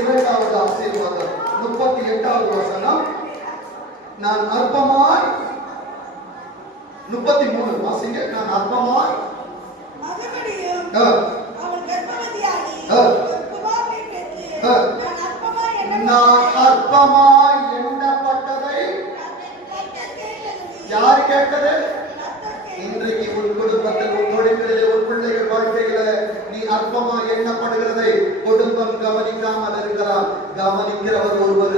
இரண்டாவது ஆசீர்வாதம் 38வது வசனம். நான் அற்பமாய் 33 வாசிங்க. நான் அற்பமாய் நான் அற்பமாய் எண்ணப்பட்டதை யார் கேட்டது? இன்றைக்கு உன் குடும்பத்தில், உன் தொழில்களிலே, உன் பிள்ளைகள் வாழ்க்கையில நீ அற்பமாய் எண்ணப்படுகிறதை குடும்பம் கவனிக்காமல் இருக்கலாம். கவனிக்கிறவர் ஒருவர்